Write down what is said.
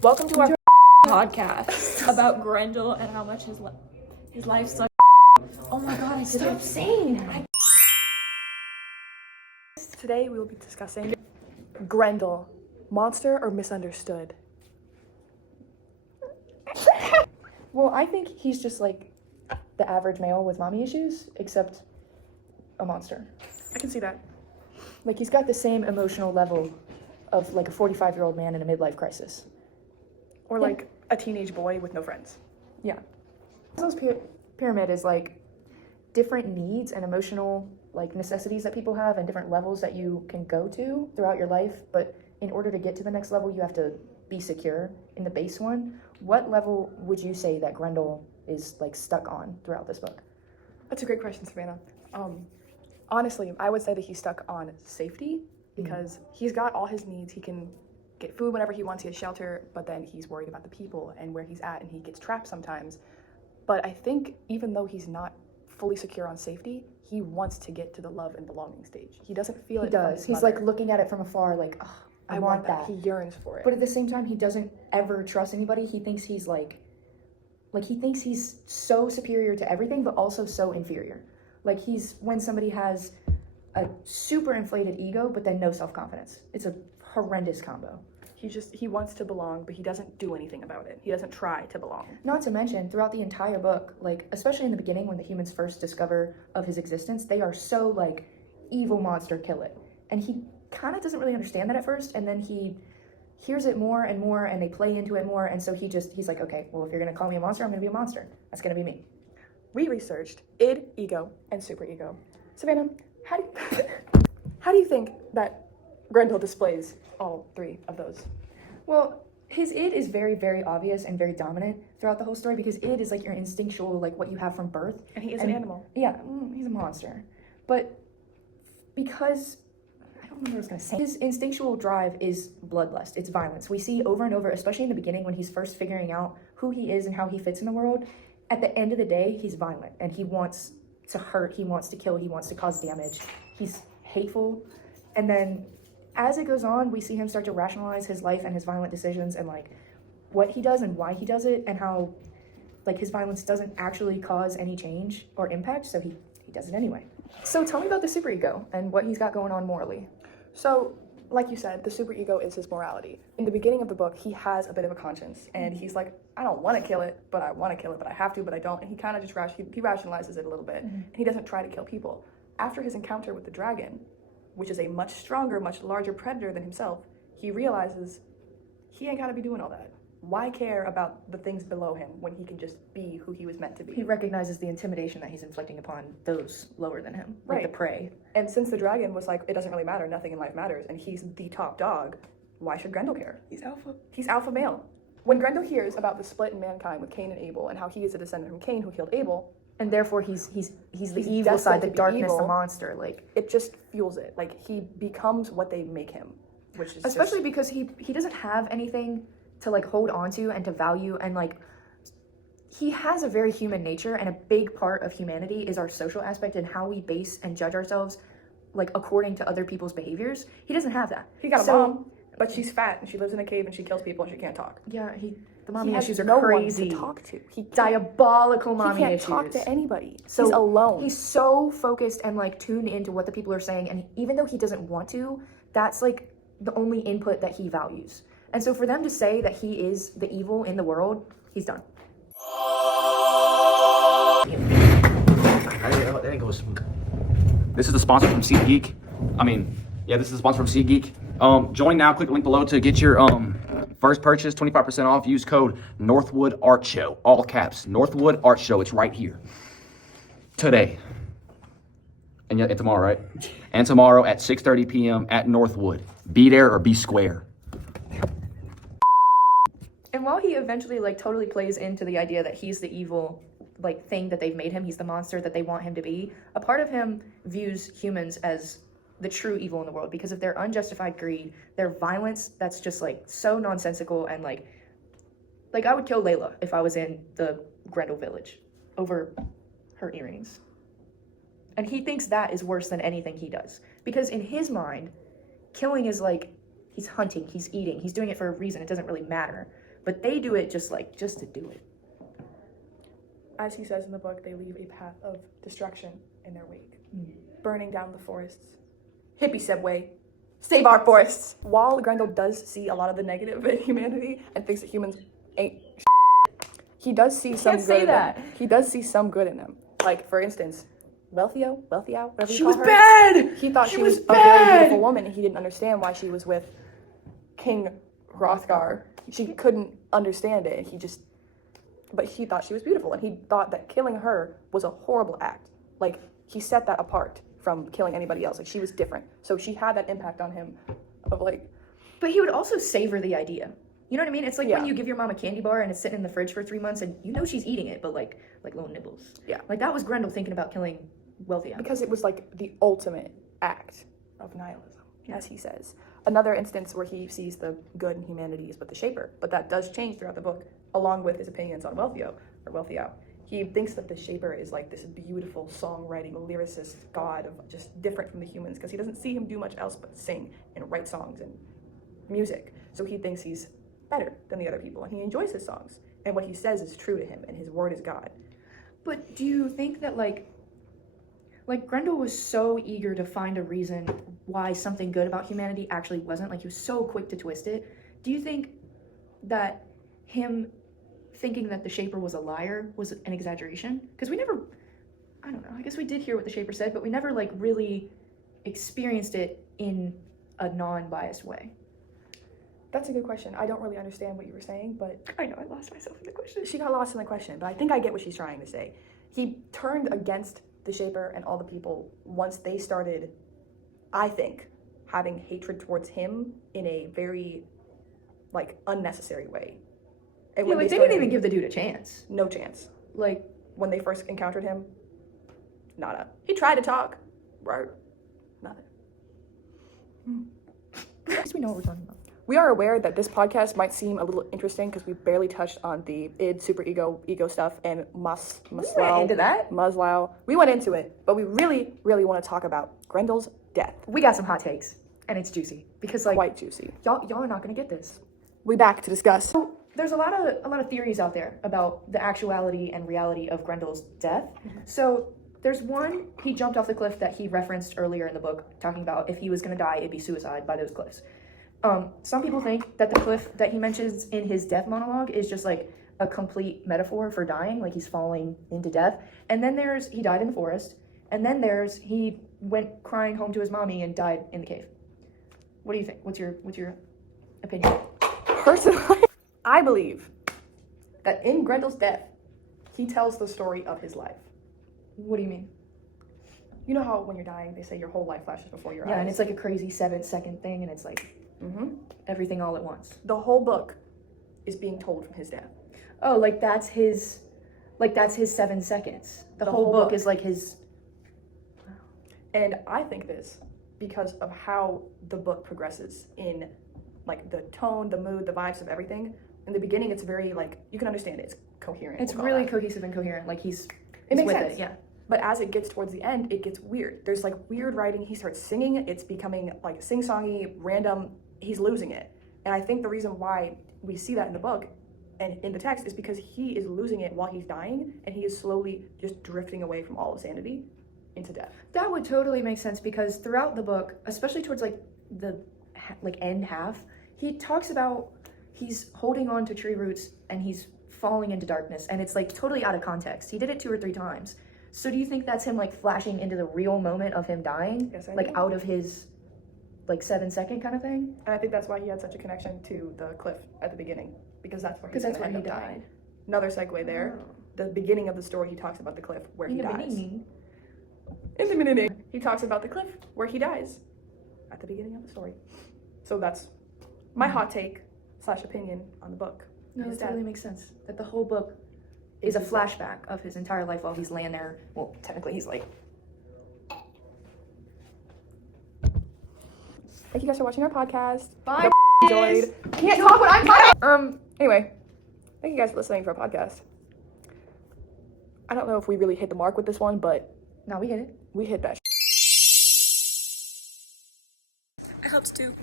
Welcome to our podcast about Grendel and how much his life sucks. Oh my god, I did Stop saying that. Today we will be discussing Grendel, monster or misunderstood. Well, I think he's just like the average male with mommy issues, except a monster. I can see that. Like, he's got the same emotional level of like a 45-year-old man in a midlife crisis. Or like a teenage boy with no friends. Yeah. Maslow's pyramid is like different needs and emotional like necessities that people have and different levels that you can go to throughout your life. But in order to get to the next level, you have to be secure in the base one. What level would you say that Grendel is like stuck on throughout this book? That's a great question, Savannah. Honestly, I would say that he's stuck on safety because he's got all his needs. He can get food whenever he wants, he has shelter, but then he's worried about the people and where he's at, and he gets trapped sometimes. But I think even though he's not fully secure on safety, he wants to get to the love and belonging stage. He doesn't feel it. He does. He's like looking at it from afar, like, oh, I want that. He yearns for it. But at the same time, he doesn't ever trust anybody. He thinks he's like he thinks he's so superior to everything, but also so inferior. Like, he's when somebody has a super inflated ego, but then no self-confidence. It's a horrendous combo. He wants to belong, but he doesn't do anything about it. He doesn't try to belong. Not to mention, throughout the entire book, like, especially in the beginning when the humans first discover of his existence, they are so, like, evil monster, kill it. And he kind of doesn't really understand that at first, and then he hears it more and more, and they play into it more, and so he's like, okay, well, if you're going to call me a monster, I'm going to be a monster. That's going to be me. We researched id, ego, and superego. Savannah, how do you think that Grendel displays all three of those? Well, his id is very, very obvious and very dominant throughout the whole story because id is like your instinctual, like what you have from birth. And he is an animal. Yeah, he's a monster. But because, I don't remember what I was going to say. His instinctual drive is bloodlust. It's violence. We see over and over, especially in the beginning when he's first figuring out who he is and how he fits in the world. At the end of the day, he's violent and he wants to hurt, he wants to kill, he wants to cause damage. He's hateful. And then as it goes on, we see him start to rationalize his life and his violent decisions and like what he does and why he does it and how like his violence doesn't actually cause any change or impact, so he does it anyway. So tell me about the superego and what he's got going on morally. So, like you said, the superego is his morality. In the beginning of the book, he has a bit of a conscience, and he's like, I don't want to kill it, but I want to kill it, but I have to, but I don't. And he kind of just he rationalizes it a little bit, and he doesn't try to kill people. After his encounter with the dragon, which is a much stronger, much larger predator than himself, he realizes he ain't got to be doing all that. Why care about the things below him when he can just be who he was meant to be? He recognizes the intimidation that he's inflicting upon those lower than him, like the prey. And since the dragon was like, it doesn't really matter, nothing in life matters, and he's the top dog, why should Grendel care? He's alpha. He's alpha male. When Grendel hears about the split in mankind with Cain and Abel and how he is a descendant from Cain who killed Abel, and therefore he's the evil side, the darkness, evil, the monster. Like, it just fuels it. Like, he becomes what they make him, which is especially because he doesn't have anything to like hold on to and to value, and like he has a very human nature, and a big part of humanity is our social aspect and how we base and judge ourselves like according to other people's behaviors. He doesn't have that. He got a mom, but she's fat and she lives in a cave and she kills people and she can't talk. Yeah, the mommy issues are no crazy. One to talk to. Diabolical mommy issues. He can't talk to anybody. So he's alone. He's so focused and like tuned into what the people are saying, and even though he doesn't want to, that's like the only input that he values. And so for them to say that he is the evil in the world, he's done. This is the sponsor from SeatGeek. This is the sponsor from SeatGeek. Join now. Click the link below to get your first purchase, 25% off. Use code Northwood Art Show, all caps. Northwood Art Show. It's right here today, and tomorrow, right? And tomorrow at 6:30 p.m. at Northwood. Be there or be square. And while he eventually like totally plays into the idea that he's the evil like thing that they've made him, he's the monster that they want him to be, a part of him views humans as the true evil in the world because of their unjustified greed, their violence that's just like so nonsensical, and like I would kill Layla if I was in the Grendel village over her earrings. And he thinks that is worse than anything he does because in his mind, killing is like he's hunting, he's eating, he's doing it for a reason, it doesn't really matter. but they do it just to do it. As he says in the book, they leave a path of destruction in their wake, burning down the forests. Hippie subway, save our forests. While Grendel does see a lot of the negative in humanity and thinks that humans ain't he does see some good in them. He does see some good in them. Like, for instance, Wealthio, whatever you call her. Bad! He thought she was a very beautiful woman, and he didn't understand why she was with King Hrothgar. She couldn't understand it, and but he thought she was beautiful, and he thought that killing her was a horrible act. Like, he set that apart from killing anybody else. Like, she was different. So she had that impact on him of, like... But he would also savor the idea. You know what I mean? It's like Yeah. when you give your mom a candy bar and it's sitting in the fridge for 3 months and you know she's eating it, but like little nibbles. Yeah. Like that was Grendel thinking about killing Wealthia. Because it was, like, the ultimate act of nihilism, as he says. Another instance where he sees the good in humanity is with the Shaper, but that does change throughout the book, along with his opinions on Wealthio. He thinks that the Shaper is like this beautiful songwriting lyricist god of just different from the humans, because he doesn't see him do much else but sing and write songs and music. So he thinks he's better than the other people, and he enjoys his songs, and what he says is true to him, and his word is God. But do you think that like Grendel was so eager to find a reason why something good about humanity actually wasn't, like he was so quick to twist it. Do you think that him thinking that the Shaper was a liar was an exaggeration? Because we never, I don't know, I guess we did hear what the Shaper said, but we never like really experienced it in a non-biased way. That's a good question. I don't really understand what you were saying, but I know, I lost myself in the question. she got lost in the question, but I think I get what she's trying to say. He turned against the Shaper and all the people once they started, I think, having hatred towards him in a very, like, unnecessary way. And Yeah, like they didn't even give the dude a chance. No chance. Like, When they first encountered him, nada. He tried to talk, right? Nothing. at least we know what we're talking about. We are aware that this podcast might seem a little interesting because we barely touched on the id, superego, ego stuff, and Maslow. into that? Maslow. We went into it, but we really, really want to talk about Grendel's death. We got some hot takes, and it's juicy because like Quite juicy. y'all are not gonna get this. We back to discuss. So there's a lot of theories out there about the actuality and reality of Grendel's death. So there's one, he jumped off the cliff that he referenced earlier in the book, talking about if he was gonna die, it'd be suicide by those cliffs. Some people think that the cliff that he mentions in his death monologue is just like a complete metaphor for dying, like he's falling into death. And then there's he died in the forest, and then there's he went crying home to his mommy and died in the cave. What do you think? What's your opinion? Personally, I believe that in Grendel's death, he tells the story of his life. What do you mean? You know how when you're dying, they say your whole life flashes before your eyes? Yeah, and it's like a crazy 7-second thing, and it's like everything all at once. The whole book is being told from his death. Oh, like that's his 7 seconds. The whole book is like his. And I think this because of how the book progresses in like the tone, the mood, the vibes of everything. In the beginning, it's very like, you can understand it. It's coherent. It's really cohesive and coherent. Like he's makes with sense. it, yeah. But as it gets towards the end, it gets weird. There's like weird writing. He starts singing. It's becoming like sing-songy, random. He's losing it. And I think the reason why we see that in the book and in the text is because he is losing it while he's dying, and he is slowly just drifting away from all of sanity into death. That would totally make sense because throughout the book, especially towards like the end half, he talks about he's holding on to tree roots and he's falling into darkness, and it's like totally out of context. He did it 2 or 3 times. So do you think that's him like flashing into the real moment of him dying? Yes, I like do. out of his like 7-second kind of thing? And I think that's why he had such a connection to the cliff at the beginning, because that's where he's Because that's gonna where end he up dying. died. Another segue there. Oh. The beginning of the story, he talks about the cliff where he dies. beginning. In the beginning, he talks about the cliff where he dies at the beginning of the story. So that's my hot take / opinion on the book. No, His that totally death. makes sense. That the whole book is a flashback of his entire life while he's laying there. Well, technically he's like... Thank you guys for watching our podcast. Bye, Enjoyed. Can't talk when I'm talking. Anyway, thank you guys for listening to our podcast. I don't know if we really hit the mark with this one, but No, we hit it. we hit that. I hope to.